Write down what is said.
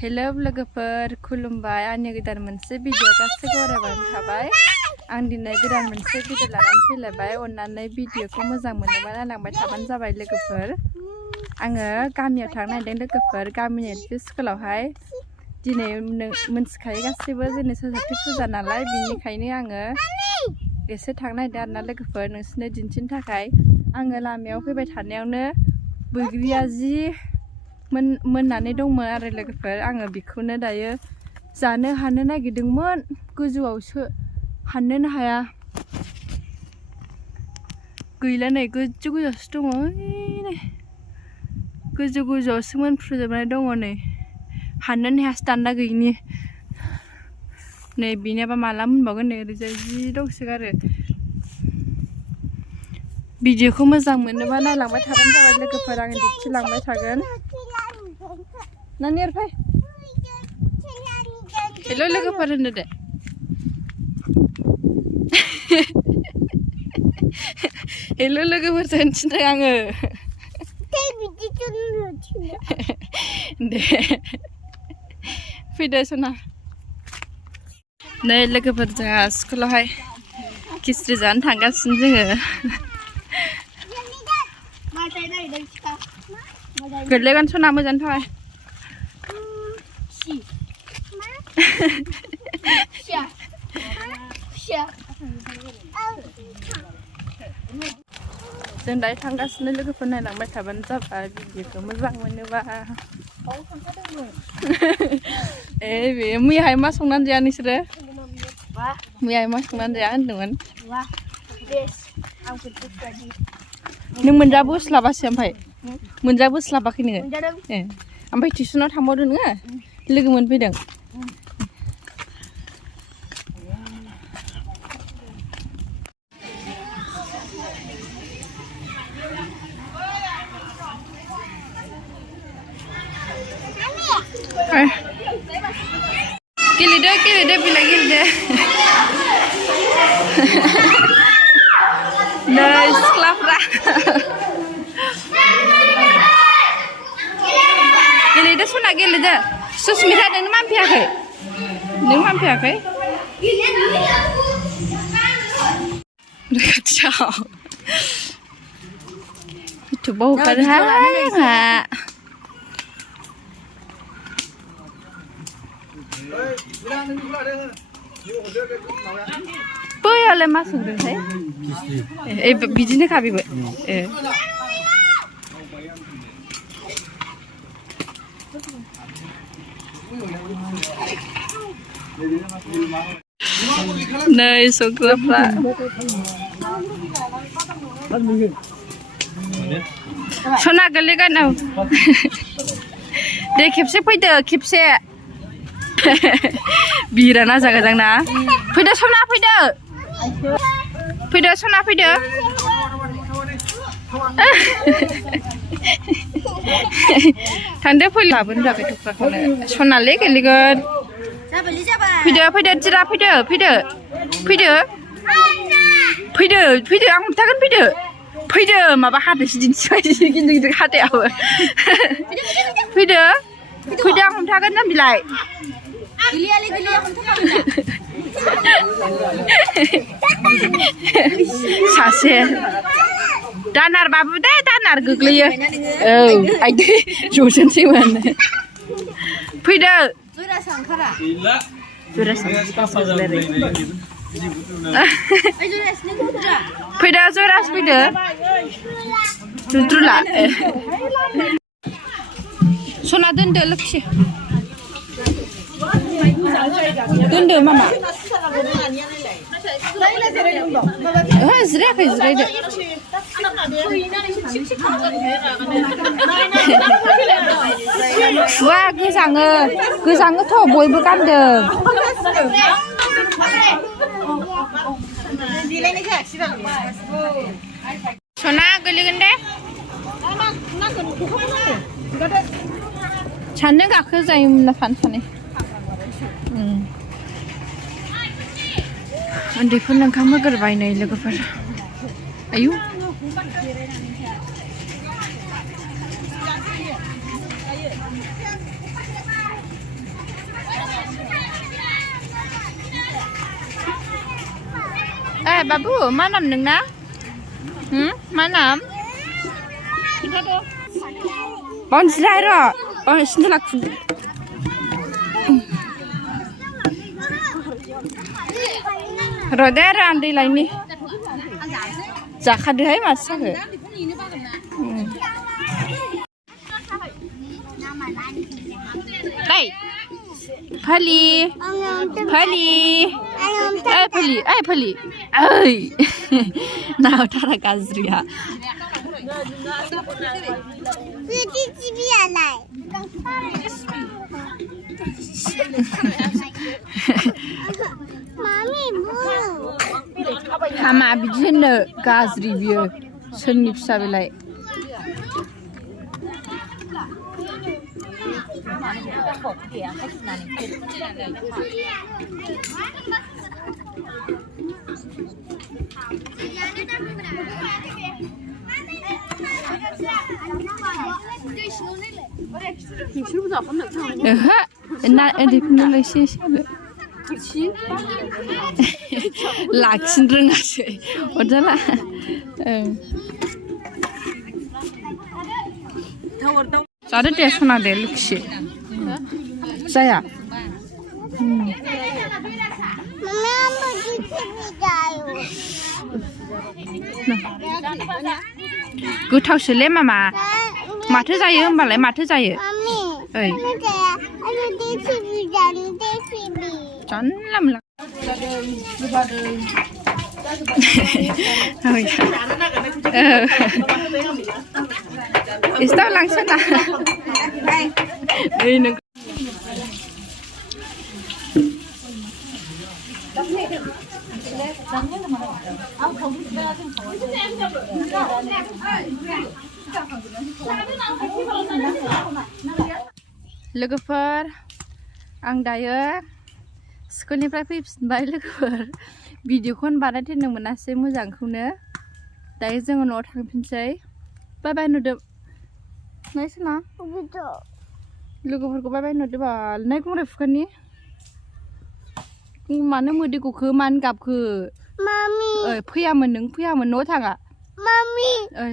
Hello लोगोफोर खुलुमबाय आंनि गोदान मोनसे भिडिअ गासैबो बरायबानो थाबाय आं दिनै गोदान मोनसे भिडिअ लानानै फैलायबाय अननानै भिडिअखौ मोजां मोनोबा नायलांबाय थाबानो जाबाय लोगोफोर आङो गामियाव थांनो नागिरदों लोगोफोर गामिनि एलपि स्कुलावहाय दिनै मोनथिखायो गासैबो जोंनि सरस्वती फुजा नालाय बिनिखायनो आङो एसे थांनो नागिरदों आरोना लोगोफोर नोंसोरनो दिन्थिनो थाखाय आङो लामायाव फैबाय थानायावनो बैग्रिया जि मोननानै दंमोन आरो लोगोफोर आङो बेखौनो दायो जानो हानो नागिरदोंमोन गोजौआवसो हाननोनो हाया गैला नै गोजौ गोजौआवसो दङ गोजौ गोजौआवसो मोनफ्रुजोबनाय दङ नै हाननोनो हायासो दान्दा गैयिनि नै बेनियाबा माला मोनबावगोन नै ओरैजाय जि दंसोगारो भिडिअखौ मोजां मोनोबा नायलांबाय थाबानो जाबाय लोगोफोर आं दिन्थिलांबाय थागोन नानि फै हेलो लोगोफोर होनदो दे हेलो लोगोफोर होनथिनदों आङो दे फैदो सना नै लोगोफोर जोंहा स्कुलावहाय खिस्रि जानो थांगासिनो जोङो गोरलैगोन सना मोजां थाबाय जों दायो थांगासिनो लोगोफोर नायलांबाय थाबानो जाबाय भिडिअखौ मोजां मोनोबा ए बे मैयाहाय मा संनानै जाया नोंसोरो मैयाहाय मा संनानै जाया होनदोंमोन नों मोनजाबोस्लाबासै ओमफ्राय मोनजाबोस्लाबाखै नोङो ए ओमफ्राय टिउसनाव थांबावदों नोङो लोगो मोनफैदों गेलेदो गेलेदो बिलाइ गेलेदो नै सिख्लाफ्रा गेलेदो सना गेलेदो सुस्मिता नोंनो मानफैयाखै नों मानफैयाखै खाथियाव इउटुबाव हगारोहाय आंहा बैयावलाय मा संदोंथाय ए बिदिनोखा बेबो ए नै संग्राफ्रा सना गोलैगोन औ दे खेबसे फैदो खेबसे बिराना जागोजां ना फैदो सना फैदो फैदो सना फैदो थांदो फै लाबोनो जाबाय थुख्राखौनो सनालै गोलैगोन फैदो फैदो जिरा फैदो फैदो फैदो फैदो फैदो आं हमथागोन फैदो फैदो माबा हाथायसो दिन्थिबाय गिदिर गिदिर हाथायाबो फैदो फैदो आं हमथागोन ना बिलाइ सासे दानार बाबु दे दानार गोग्लैयो औ आइदै ज'जोनसैमोन फैदो फैदो जरास फैदो रुद्रुला सना दोनदो लोखि दोनदो मामा जिरायाखै जिरायदो वा गोजाङोथ' बयबो गानदों सना गोलैगोन दे साननो गाखो जायोमोन फानसानै उन्दैफोरनो ओंखाम होग्रोबाय नै लोगोफोर आयु बाबु मा नाम नोंना मा नाम बनजिराय र' सिन्देला खुद र' दे आरो आं दै लायनि जाखादोहाय माथो जाखो Đây Pali Pali Pali Pali ơi nào ta là cá gì à Hama bijinya gas review senip sabilai lakin roङासै अरजाला जादो दे सना दे लुखि जाया गोथावसोलै मामा माथो जायो होमबालाय माथो जायो ओइ जानला मोनला Istau langsung lah. Ini. Lwgwpwr, आं दायो स्कुलनिफ्राय फैफिनबाय लोगोफोर भिडिअखौ बानाय दोननो मोनासै मोजांखौनो दायो जोङो न'आव थांफिनसै बाय बाय नुदो नायसना लोगोफोरखौ बाय बाय नुदो बाल नाय गुंग्राय फुखानि मानो मोदै गखो मानो गाबखो मामि ओइ फैयामोन नों फैयामोन न'आव थाङा मामि ओइ